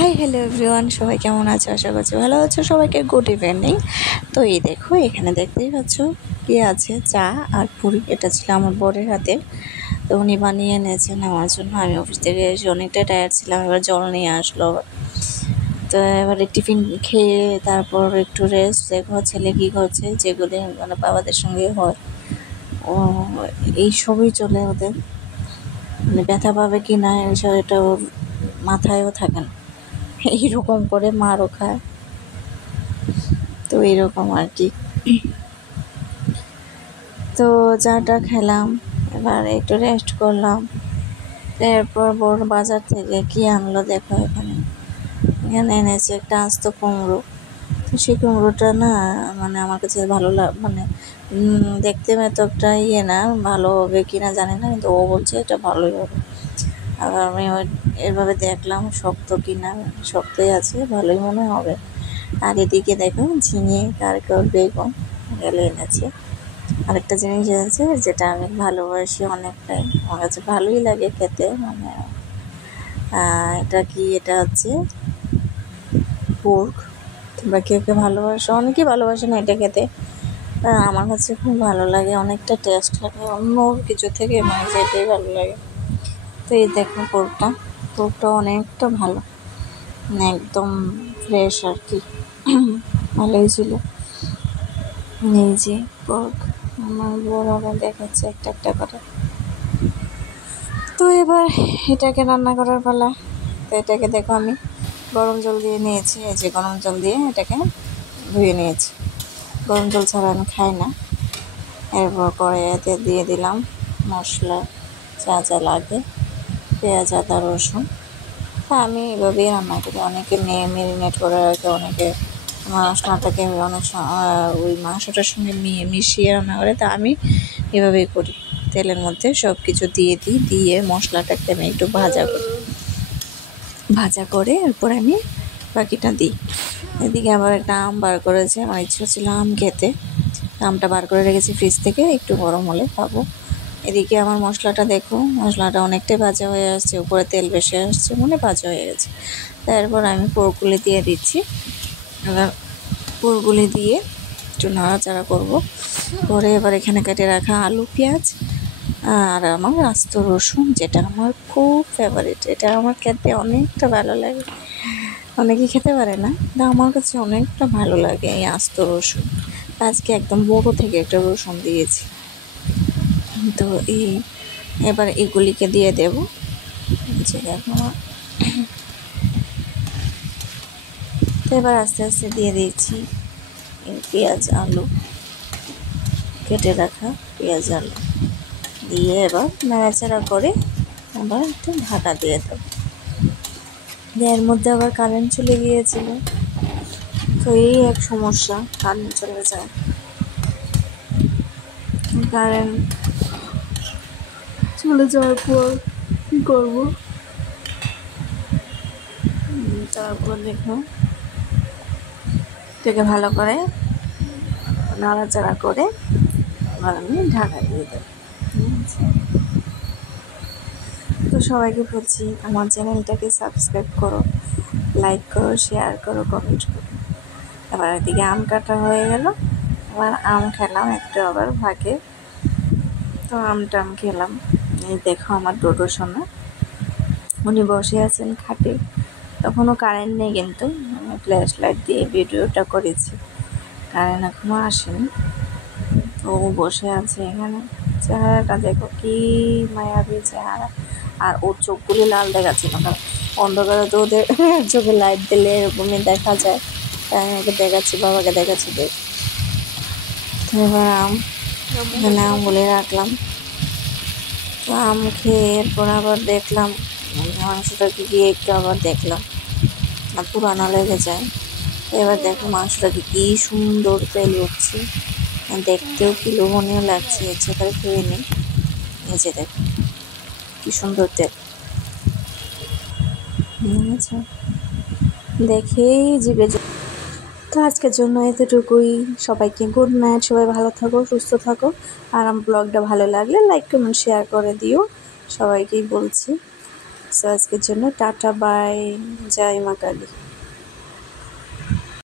Hi hello everyone, সবাই কেমন আছো? আশা করছি ভালো আছো। সবাইকে গুড ইভিনিং। তো এই দেখো, এখানে দেখতেই পাচ্ছ কি আছে, চা আর পুরি। এটা ছিল আমার বরের হাতে, তো উনি বানিয়ে এনেছেন আমার জন্য। আমি অফিস থেকে এসে অনেকটা টায়ার্ড ছিলাম, এবার জল নিয়ে আসলো। তো এবারে টিফিন খেয়ে তারপর একটু রেস্ট। দেখো ছেলে কী করছে, যেগুলি মানে বাবাদের সঙ্গে হয় ও এই সবই চলে ওদের, মানে ব্যথা পাবে কি না এইসব এটা ওর মাথায়ও থাকে না। এইরকম করে মারও খায়, তো এইরকম আর কি। তো চাটা খেলাম, এবার একটু রেস্ট করলাম। এরপর বড় বাজার থেকে কি আনলো দেখো, এখানে এখানে এনেছে একটা আস্ত কুমড়ো। তো সেই কুমড়োটা না মানে আমার কাছে ভালো মানে দেখতে এতটা না, ভালো হবে কি না জানি না, কিন্তু ও বলছে এটা ভালোই হবে। আবার আমি এভাবে দেখলাম শক্ত কিনা, শক্তই আছে, ভালোই মনে হবে। আর এদিকে দেখো ঝিঙে, কারকল, বেগুন গেলে এনেছে। আরেকটা জিনিস আছে যেটা আমি ভালোবাসি অনেকটাই, আমার কাছে ভালোই লাগে খেতে, মানে এটা কি, এটা হচ্ছে পোর্ক। তোমরা কেউ কেউ ভালোবাসো, অনেকেই ভালোবাসে না এটা খেতে। আমার কাছে খুব ভালো লাগে, অনেকটা টেস্ট লাগে অন্য কিছু থেকে, মানে যেটাই ভালো লাগে। তো এই দেখো পোর্কটা অনেকটা ভালো, মানে একদম ফ্রেশ আর কি, ভালোই ছিল। এই যে পোর্ক, আমার বড় আবার দেখাচ্ছে একটা একটা করে। তো এবার এটাকে রান্না করার পালা। তো এটাকে দেখো আমি গরম জল দিয়ে নিয়েছি, এই যে গরম জল দিয়ে এটাকে ধুয়ে নিয়েছি। গরম জল ছাড়া আমি খাই না। এরপর কড়াইতে দিয়ে দিলাম মশলা, যা যা লাগে, পেঁয়াজ, আদা, রসুন। আমি এভাবেই রান্না করি। অনেকে মেরিনেট করে রাখে, অনেকে মশলাটাকে অনেক ওই মাংসটার সঙ্গে মিশিয়ে রান্না করে। তা আমি এভাবেই করি, তেলের মধ্যে সব কিছু দিয়ে দিই, দিয়ে মশলাটাকে আমি একটু ভাজা করে এরপর আমি বাকিটা দিই। এদিকে আবার একটা আম বার করেছে, আমার ইচ্ছা ছিল আম খেতে, আমটা বার করে রেখেছি ফ্রিজ থেকে, একটু গরম হলে খাবো। এদিকে আমার মশলাটা দেখো, মশলাটা অনেকটাই ভাজা হয়ে আসছে, উপরে তেল বেশি আসছে, মানে ভাজা হয়ে গেছে। তারপর আমি পোরগুলি দিয়ে দিচ্ছি। এবার পোরগুলি দিয়ে একটু নাড়াচাড়া করবো, করে এবার এখানে কেটে রাখা আলু, পেঁয়াজ আর আমার আস্ত রসুন, যেটা আমার খুব ফেভারিট। এটা আমার খেতে অনেকটা ভালো লাগে, অনেকেই খেতে পারে না, কিন্তু আমার কাছে অনেকটা ভালো লাগে এই আস্ত রসুন। আজকে একদম বড় থেকে একটা রসুন দিয়েছি। তো এবার এগুলিকে দিয়ে দেব, যে দেখো। তো এবার আস্তে আস্তে দিয়ে দিয়েছি পেঁয়াজ, আলু, কেটে রাখা পেঁয়াজ, আলু দিয়ে এবার নাড়াচাড়া করে আবার একটু ঢাকা দিয়ে দেবো। এর মধ্যে আবার কারেন্ট চলে গিয়েছিল, তো এই এক সমস্যা, কারেন্ট চলে যায়। কারেন্ট চলে যাওয়ার পর কী করবো, তারপর দেখো এটাকে ভালো করে নাড়াচাড়া করে আবার আমি ঢাকা দিয়ে দেবো। তো সবাইকে বলছি আমার চ্যানেলটাকে সাবস্ক্রাইব করো, লাইক করো, শেয়ার করো, কমেন্ট করো। এবার এদিকে আম কাটা হয়ে গেল, আবার আম খেলাম একটু আবার ভাগে। তো আমটা খেলাম। এই দেখো আমার ডোডো সোনা, উনি বসে আছেন খাটে। তখনও কারেন্ট নেই, কিন্তু আমি ফ্ল্যাশ লাইট দিয়ে ভিডিওটা করেছি, কারেন্ট এখনও আসেনি। তো ও বসে আছে এখানে, চেহারাটা দেখো কি মায়াবী চেহারা। আর ওর চোখগুলি লাল দেখাচ্ছিল, কারণ অন্ধকারে তো ওদের চোখে লাইট দিলে এরকমই দেখা যায়। তাই আমি ওকে দেখাচ্ছি, বাবাকে দেখাচ্ছি দেখ। তো এবার এখানে আমগুলি রাখলাম। তো আম খেয়ে এরপর আবার দেখলাম মাংসটাকে গিয়ে একটু আবার দেখলাম, না পুরানো লেগে যায়। এবার দেখো মাংসটাকে কি সুন্দর তেল উঠছে, দেখতেও কি লোভনীয় লাগছে, ইচ্ছে করে খেয়ে নিই। এই যে দেখো কি সুন্দর তেল, আচ্ছা দেখেই জিভে। তো আজকের জন্য এতটুকুই। সবাইকে গুড নাইট, সবাই ভালো থাকো, সুস্থ থাকো। আর আমার ব্লগটা ভালো লাগলে লাইক, কমেন্ট, শেয়ার করে দিও, সবাইকেই বলছি। সো আজকের জন্য টাটা, বাই, জয় মা কালী।